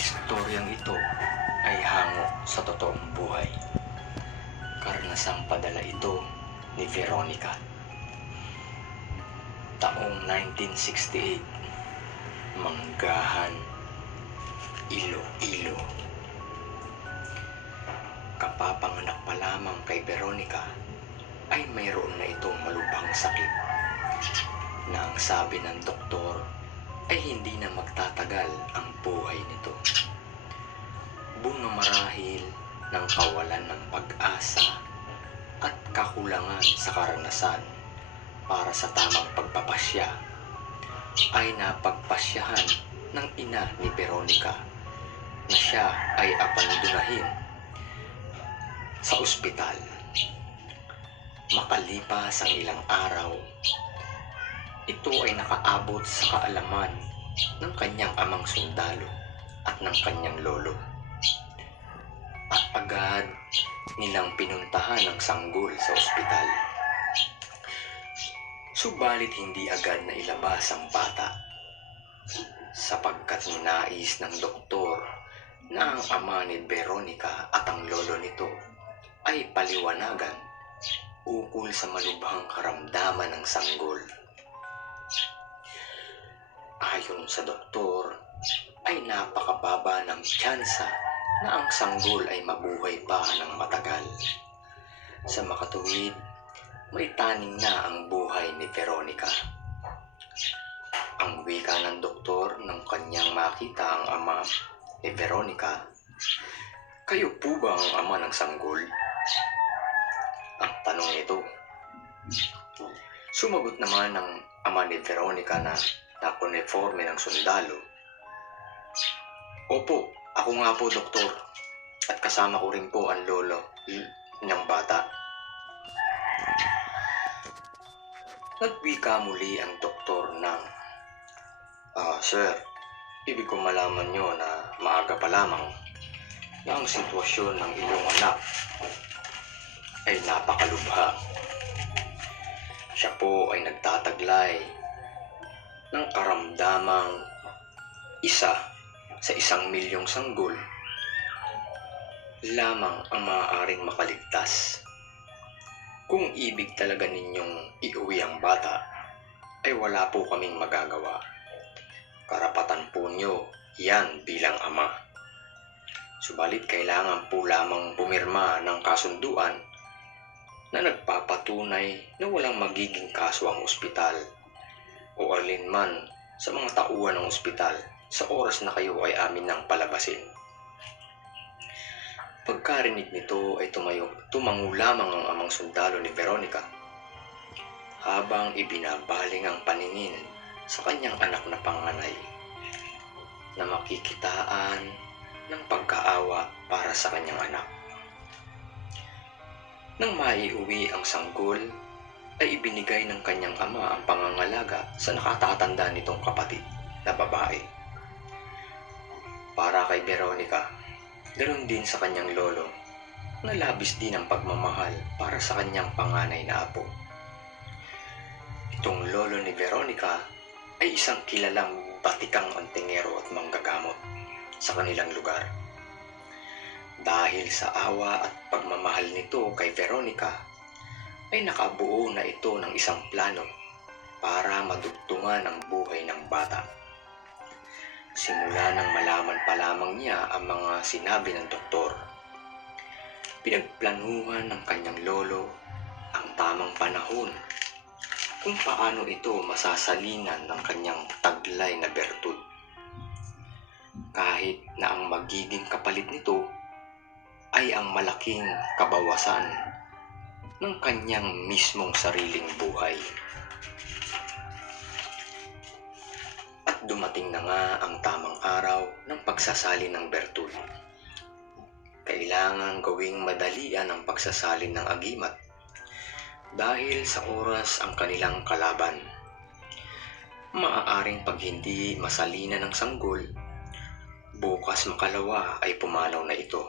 Istoryang ito ay hango sa totoong buhay. Karanasang padala ito ni Veronica. Taong 1968, Manggahan, Iloilo. Kapapanganak pa lamang kay Veronica ay mayroon na itong malubhang sakit na ang sabi ng doktor ay hindi na magtatagal ang buhay nito. Bunga marahil ng kawalan ng pag-asa at kakulangan sa karanasan para sa tamang pagpapasya ay napagpasyahan ng ina ni Veronica na siya ay abandonahin sa ospital. Makalipas ang ilang araw, ito ay nakaabot sa kaalaman ng kanyang amang sundalo at ng kanyang lolo. At agad nilang pinuntahan ang sanggol sa ospital. Subalit hindi agad na ilabas ang bata sapagkat ninais ng doktor na ang ama ni Veronica at ang lolo nito ay paliwanagan ukol sa malubhang karamdaman ng sanggol. Ayon sa doktor, ay napakababa ng tsansa na ang sanggol ay mabuhay pa ng matagal. Sa makatuwid, may taning na ang buhay ni Veronica. Ang wika ng doktor nang kanyang makita ang ama ni Veronica, "Kayo po ba ang ama ng sanggol?" Ang tanong nito. Sumagot naman ang ama ni Veronica na nakuniforme ng sundalo, "Opo, ako nga po, doktor, at kasama ko rin po ang lolo niyang bata." Nagwika muli ang doktor ng, "Sir, ibig ko malaman nyo na maaga pa lamang na ang sitwasyon ng inyong anak ay napakalubha. Siya po ay nagtataglay ng karamdamang isa sa 1,000,000 sanggol lamang ang maaaring makaligtas. Kung ibig talaga ninyong iuwi ang bata, ay wala po kaming magagawa. Karapatan po nyo yan bilang ama. Subalit kailangan po lamang pumirma ng kasunduan na nagpapatunay na walang magiging kaso ang ospital o alinman sa mga tauhan ng ospital sa oras na kayo ay amin nang palabasin." Pagkarinig nito ay tumango lamang ang amang sundalo ni Veronica habang ibinabaling ang paningin sa kanyang anak na panganay na makikitaan ng pagkaawa para sa kanyang anak. Nang maiuwi ang sanggol, ay ibinigay ng kanyang ama ang pangangalaga sa nakatatanda nitong kapatid na babae. Para kay Veronica, ganoon din sa kanyang lolo, na labis din ang pagmamahal para sa kanyang panganay na apo. Itong lolo ni Veronica ay isang kilalang batikang antingero at manggagamot sa kanilang lugar. Dahil sa awa at pagmamahal nito kay Veronica, ay nakabuo na ito ng isang plano para madugtungan ang buhay ng bata. Simula nang malaman pa lamang niya ang mga sinabi ng doktor, pinagplanuhan ng kanyang lolo ang tamang panahon kung paano ito masasalinan ng kanyang taglay na bertud. Kahit na ang magiging kapalit nito ay ang malaking kabawasan ng kanyang mismong sariling buhay. At dumating na nga ang tamang araw ng pagsasalin ng bertud. Kailangan gawing madalian ang pagsasalin ng agimat dahil sa oras ang kanilang kalaban. Maaaring pag hindi masalina ng sanggol, bukas makalawa ay pumanaw na ito.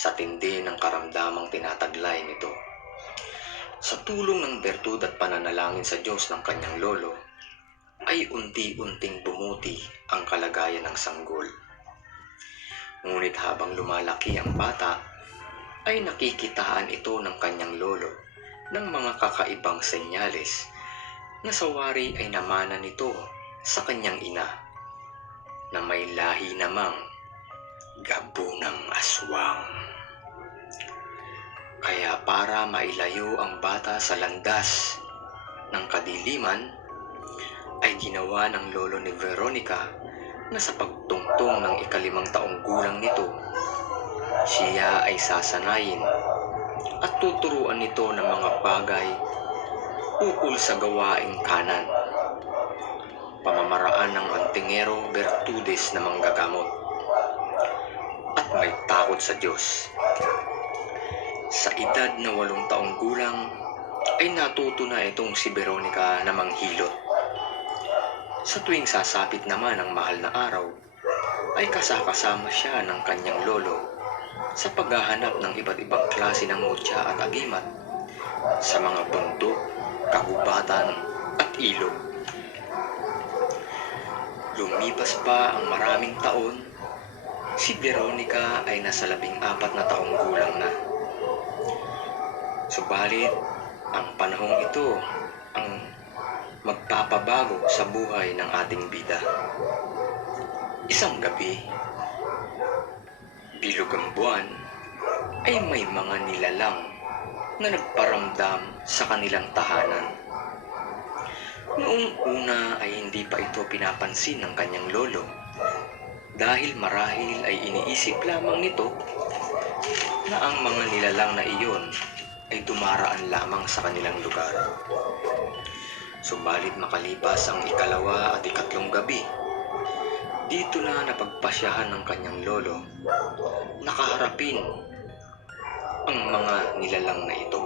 Sa tindi ng karamdamang tinataglay nito, sa tulong ng bertud at pananalangin sa Diyos ng kanyang lolo, ay unti-unting bumuti ang kalagayan ng sanggol. Ngunit habang lumalaki ang bata, ay nakikitaan ito ng kanyang lolo ng mga kakaibang senyales na sa wari ay namana nito sa kanyang ina na may lahi namang gabunang aswang. Kaya para mailayo ang bata sa landas ng kadiliman, ay ginawa ng lolo ni Veronica na sa pagtungtong ng ika-5 taong gulang nito, siya ay sasanayin at tuturuan nito ng mga bagay ukol sa gawaing kanan, pamamaraan ng antingero bertudes na manggagamot, at may takot sa Diyos. Sa edad na 8 taong gulang, ay natuto na itong si Veronica na manghilot. Sa tuwing sasapit naman ang mahal na araw, ay kasakasama siya ng kanyang lolo sa paghahanap ng iba't ibang klase ng mutya at agimat sa mga bundok, kagubatan at ilog. Lumipas pa ang maraming taon, si Veronica ay nasa 14 na taong gulang na. Subalit, ang panahong ito ang magpapabago sa buhay ng ating bida. Isang gabi, bilog ang buwan, ay may mga nilalang na nagparamdam sa kanilang tahanan. Noong una ay hindi pa ito pinapansin ng kanyang lolo dahil marahil ay iniisip lamang nito na ang mga nilalang na iyon ay dumaraan lamang sa kanilang lugar. Subalit makalipas ang ika-2 at ika-3 gabi, dito na napagpasyahan ng kanyang lolo nakaharapin ang mga nilalang na ito.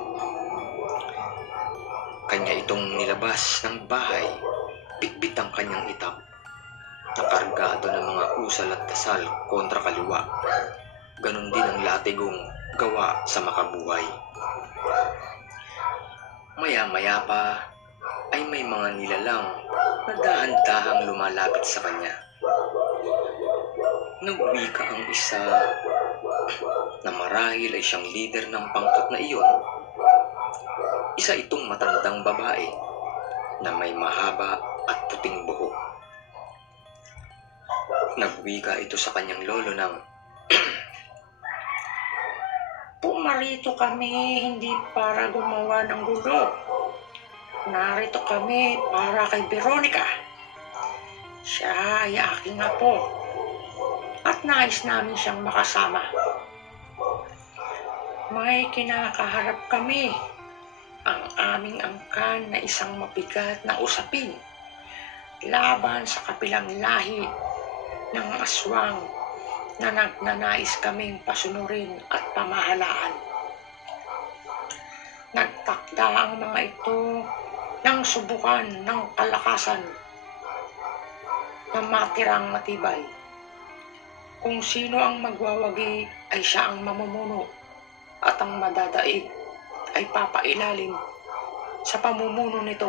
Kanya itong nilabas ng bahay, bitbit ang kanyang itak, nakargado ng mga usal at dasal kontra kaliwa. Ganon din ang latigong gawa sa makabuhay. Maya-maya pa ay may mga nilalang na dahan-dahang lumalapit sa kanya. Nagwika ang isa na marahil ay siyang leader ng pangkat na iyon. Isa itong matandang babae na may mahaba at puting buhok. Nagwika ito sa kanyang lolo ng, "Pumarito kami hindi para gumawa ng gulo. Narito kami para kay Veronica. Siya ay aking apo at nais namin siyang makasama. May kinakaharap kami, ang aming angkan na isang mabigat na usapin laban sa kabilang lahi ng aswang na nagnanais kaming pasunurin at pamahalaan. Nagtakda ang mga ito ng subukan ng kalakasan na matirang matibay. Kung sino ang magwawagi ay siya ang mamumuno at ang madadaig ay papailalim sa pamumuno nito.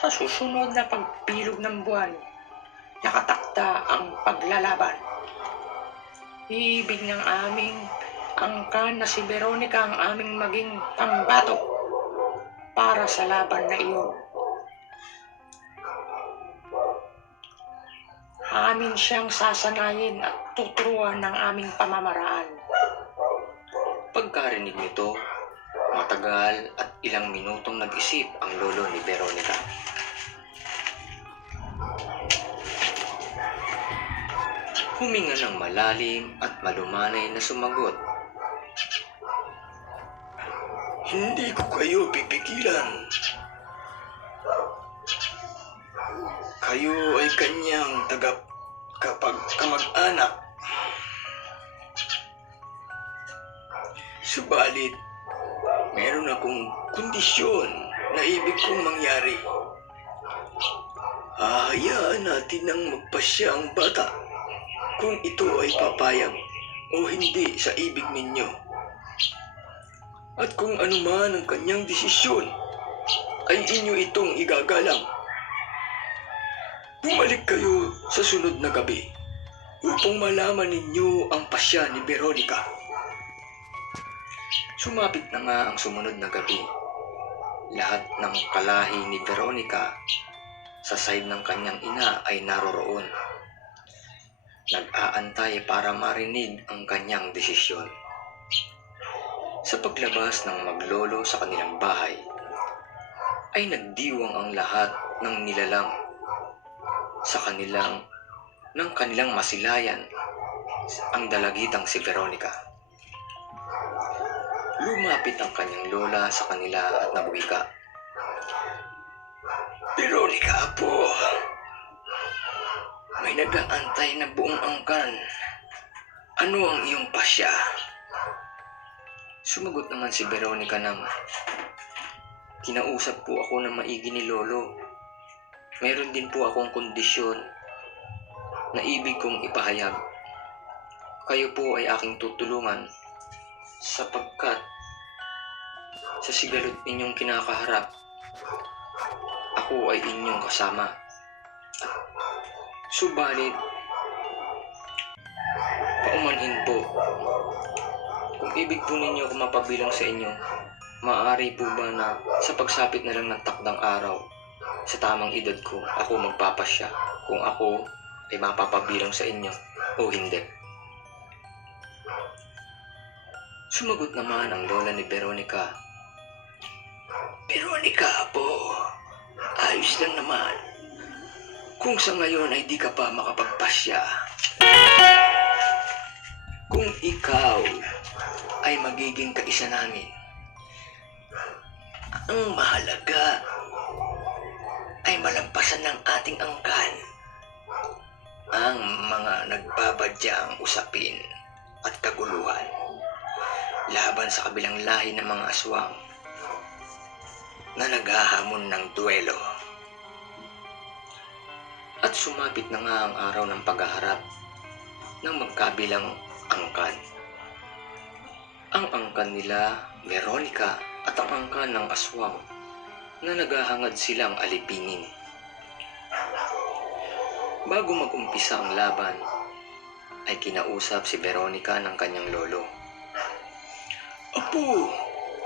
Sa susunod na pagbilog ng buwan, nakatakda ang paglalaban. Ibig ng aming angkan na si Veronica ang aming maging pambato para sa laban na iyon. Amin siyang sasanayin at tuturuan ng aming pamamaraan." Pagkarinig nito, matagal at ilang minutong nag-isip ang lolo ni Veronica. Huminga ng malalim at malumanay na sumagot, "Hindi ko kayo pipigilan. Kayo ay kanyang kamag-anak. Subalit, meron akong kondisyon na ibig kong mangyari. Hahayaan natin ang magpasya ang bata kung ito ay papayag o hindi sa ibig ninyo. At kung ano man ang kanyang desisyon, ay inyo itong igagalang. Bumalik kayo sa sunod na gabi upang malaman ninyo ang pasya ni Veronica. Sumapit na nga ang sumunod na gabi. Lahat ng kalahi ni Veronica sa side ng kanyang ina ay naroroon. Nag-aantay para marinig ang kanyang desisyon. Sa paglabas ng maglolo sa kanilang bahay, ay nagdiwang ang lahat ng nilalang sa kanilang masilayan ang dalagitang si Veronica. Lumapit ang kanyang lola sa kanila at nagwika. Veronica po, may nag-aantay na buong angkan. Ano ang iyong pasya? Sumagot naman si Veronica ng, kinausap po ako ng maigi ni Lolo. Meron din po akong kondisyon na ibig kong ipahayag. Kayo po ay aking tutulungan sapagkat sa sigalot ninyong kinakaharap, ako ay inyong kasama. Subalit, paumanhin po, kung ibig po ninyo ako mapabilang sa inyo, maaari po ba na sa pagsapit na lang ng takdang araw, sa tamang edad ko, ako magpapasya kung ako ay mapapabilang sa inyo o hindi? Sumagot naman ang lola ni Veronica. Veronica po, ayos lang naman. Kung sa ngayon ay di ka pa makapagpasya. Kung ikaw ay magiging kaisa namin, ang mahalaga ay malampasan ng ating angkan ang mga nagbabadyang usapin at kaguluhan laban sa kabilang lahi ng mga aswang na naghahamon ng duelo. At sumapit na nga ang araw ng paghaharap ng magkabilang angkan. Ang angkan nila, Veronica, at ang angkan ng aswang na naghahangad silang alipinin. Bago mag-umpisa ang laban, ay kinausap si Veronica ng kanyang lolo. Apo,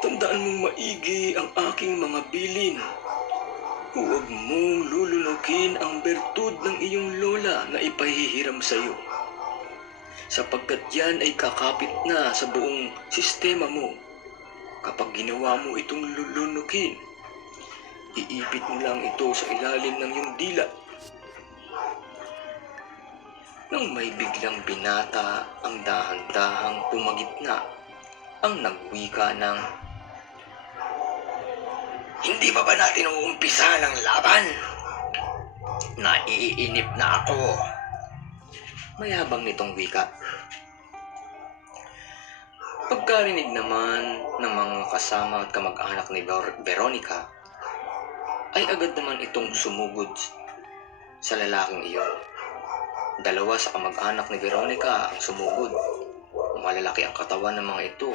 tandaan mong maigi ang aking mga bilin. Huwag mong lulunukin ang bertud ng iyong lola na ipahihiram sa iyo, sapagkat yan ay kakapit na sa buong sistema mo. Kapag ginawa mo itong lulunukin, iipit mo lang ito sa ilalim ng iyong dila. Nang may biglang binata ang dahan-dahang pumagitna, ang nagwika ng, hindi pa ba natin uumpisa ng laban? Naiinip na ako. Mayabang nitong wika. Pagkarinig naman ng mga kasama at kamag-anak ni Veronica, ay agad naman itong sumugod sa lalaking iyon. Dalawa sa kamag-anak ni Veronica ang sumugod. Malalaki ang katawan ng mga ito.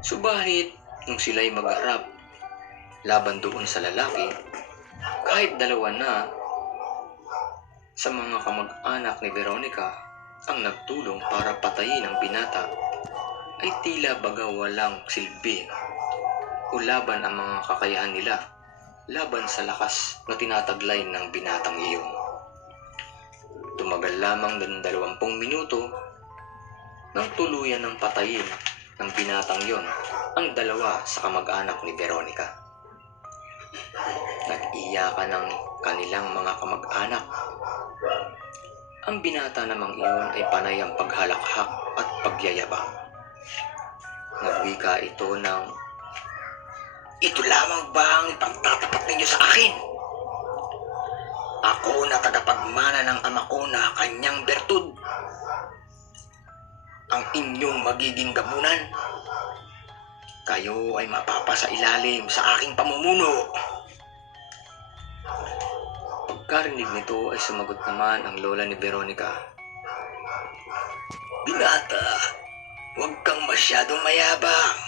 Subalit, nung sila'y magharap laban doon sa lalaki, kahit dalawa na sa mga kamag-anak ni Veronica ang nagtulong para patayin ang binata, ay tila baga walang silbi o laban ang mga kakayahan nila laban sa lakas na tinataglay ng binatang iyon. Tumagal lamang ng 20 minuto nang tuluyan ng patayin ng binatang yon ang dalawa sa kamag-anak ni Veronica. Nag-iyakan ng kanilang mga kamag-anak. Ang binata namang iyon ay panay ang paghalakhak at pagyayabang. Nagwika ito ng, ito lamang ba ang ipagtatapat ninyo sa akin? Ako na tagapagmana ng ama ko na kanyang bertud, ang inyong magiging gamunan. Kayo ay mapapasa ilalim sa aking pamumuno. Pagkarinig nito ay sumagot naman ang lola ni Veronica. Binata, huwag kang masyadong mayabang.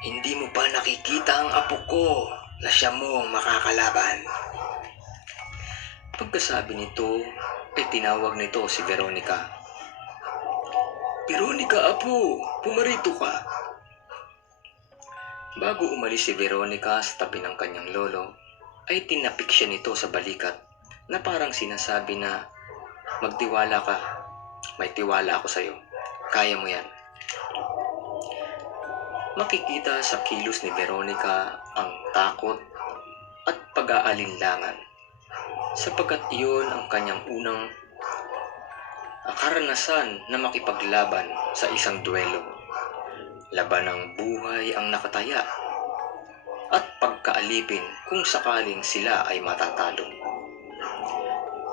Hindi mo pa nakikita ang apo ko na siya mo ang makakalaban. Pagkasabi nito, ay tinawag nito si Veronica. "Veronica, apo, pumarito ka." Bago umalis si Veronica sa tabi ng kanyang lolo, ay tinapik siya nito sa balikat na parang sinasabi na, "Magtiwala ka, may tiwala ako sa'yo, kaya mo yan." Makikita sa kilos ni Veronica ang takot at pag-aalinlangan, sapagkat iyon ang kanyang unang karanasan na makipaglaban sa isang duelo. Laban ng buhay ang nakataya at pagkaalipin kung sakaling sila ay matatalo.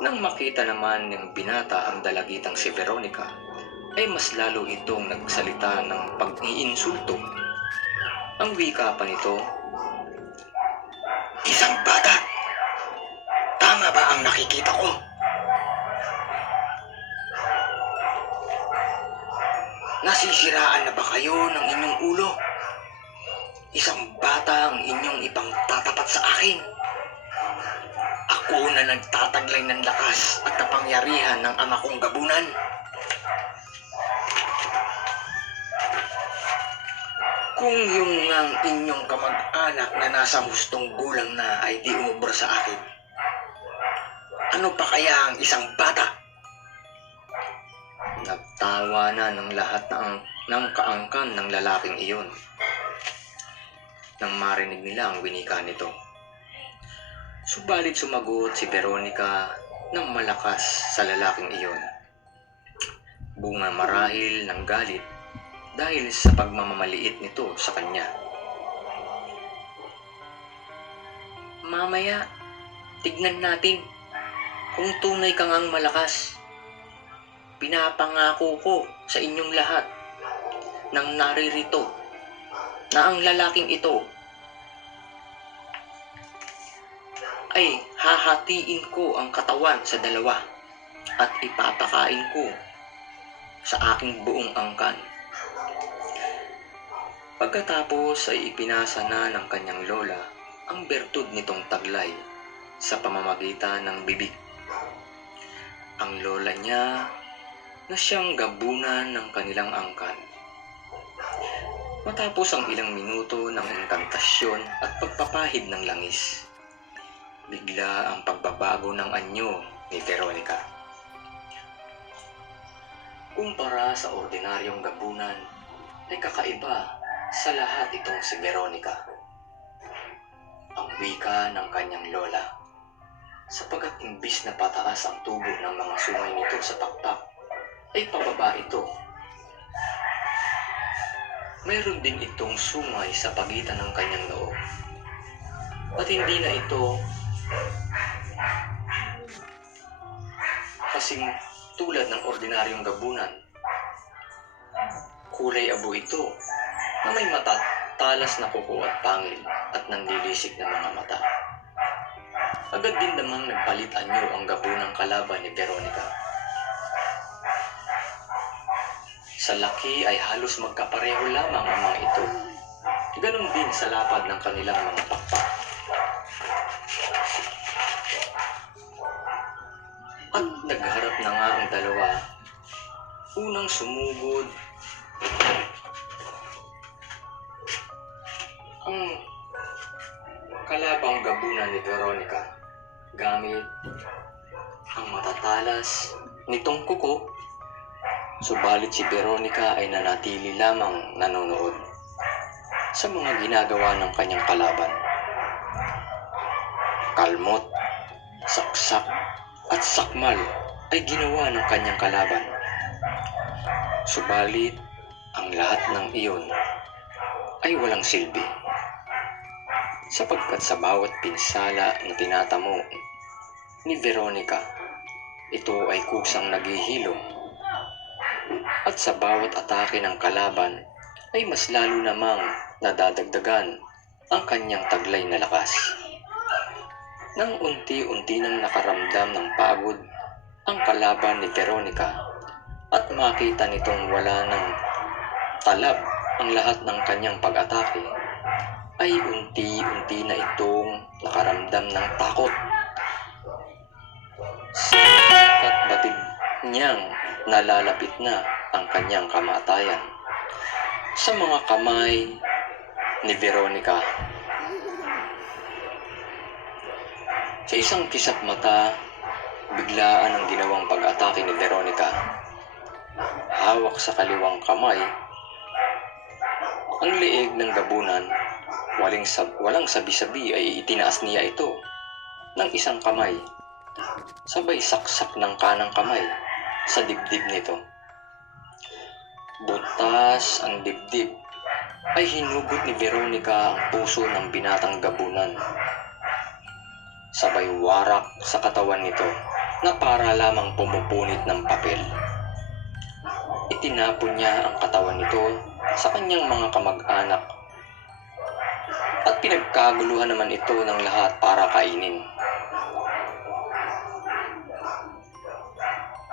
Nang makita naman ng binata ang dalagitang si Veronica, ay mas lalo itong nagsalita ng pag-iinsulto. Ang wika pa nito, "Isang bata! Tama ba ang nakikita ko? Nasisiraan na ba kayo ng inyong ulo? Isang bata ang inyong ipangtatapat sa akin. Ako na nagtataglay ng lakas at kapangyarihan ng ama kong gabunan. Kung yung ang inyong kamag-anak na nasa hustong gulang na ay di umubra sa akin, ano pa kaya ang isang bata?" Nagtawa na ng lahat ng kaangkan ng lalaking iyon nang marinig nila ang winika nito. Subalit sumagot si Veronica ng malakas sa lalaking iyon. Bunga marahil ng galit dahil sa pagmamaliit nito sa kanya. "Mamaya, tignan natin kung tunay kang ang malakas. Pinapangako ko sa inyong lahat nang naririto na ang lalaking ito ay hahatiin ko ang katawan sa dalawa at ipapakain ko sa aking buong angkan." Pagkatapos ay ipinasa na ng kanyang lola ang bertud nitong taglay sa pamamagitan ng bibig. Ang lola niya na siyang gabunan ng kanilang angkan. Matapos ang ilang minuto ng inkantasyon at pagpapahid ng langis, bigla ang pagbabago ng anyo ni Veronica. Kumpara sa ordinaryong gabunan, ay kakaiba sa lahat itong si Veronica. Ang wika ng kanyang lola, sapagkat imbis na pataas ang tubo ng mga sungay nito sa pakpak, ay pababa ito. Mayroon din itong sungay sa pagitan ng kanyang noo. At hindi na ito kasing tulad ng ordinaryong gabunan. Kulay abo ito na may matatalas na kuko at pangil at nanlilisik na mga mata. Agad din namang nagpalit anyo ang gabunang kalaban ni Veronica. Sa laki ay halos magkapareho lamang ang mga ito. Ganon din sa lapad ng kanilang mga pakpak. At nagharap na nga ang dalawa. Unang sumugod ang kalabang gabunan ni Veronica gamit ang matatalas nitong kuko. Subalit si Veronica ay nanatili lamang nanonood sa mga ginagawa ng kanyang kalaban. Kalmot, saksak at sakmal ay ginawa ng kanyang kalaban. Subalit ang lahat ng iyon ay walang silbi, sapagkat sa bawat pinsala na tinatamo ni Veronica, ito ay kusang naghihilom. At sa bawat atake ng kalaban ay mas lalo namang nadadagdagan ang kanyang taglay na lakas. Nang unti-unti nang nakaramdam ng pagod ang kalaban ni Veronica at makita nitong wala ng talab ang lahat ng kanyang pag-atake, ay unti-unti na itong nakaramdam ng takot. Sapagkat batid niyang nalalapit na ang kanyang kamatayan. Sa mga kamay ni Veronica, sa isang kisap mata, biglaan ang ginawang pag-atake ni Veronica. Hawak sa kaliwang kamay ang leeg ng gabunan, walang sabi-sabi ay itinaas niya ito ng isang kamay, sabay saksak ng kanang kamay sa dibdib nito. Butas ang dibdib ay hinugot ni Veronica ang puso ng binatang gabunan. Sabay warak sa katawan nito na para lamang pumupunit ng papel. Itinapon niya ang katawan nito sa kanyang mga kamag-anak at pinagkaguluhan naman ito ng lahat para kainin.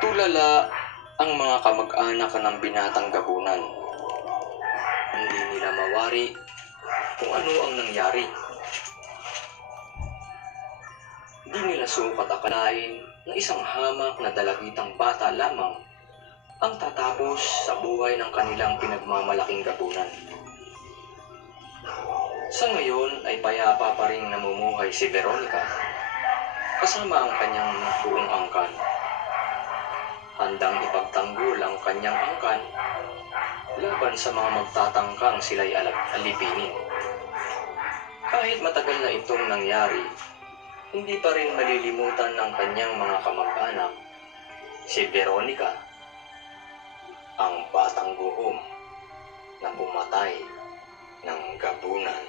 Tulala ang mga kamag-anak ng binatang gabunan. Hindi nila mawari kung ano ang nangyari. Hindi nila sukat akalain na isang hamak na dalagitang bata lamang ang tatapos sa buhay ng kanilang pinagmamalaking gabunan. Sa ngayon ay payapa pa rin namumuhay si Veronica kasama ang kanyang buong angkan. Handang ipagtanggol ang kanyang angkan laban sa mga magtatangkang sila'y alipinin. Kahit matagal na itong nangyari, hindi pa rin malilimutan ng kanyang mga kamag-anak si Veronica, ang batang guhom na pumatay ng gabunan.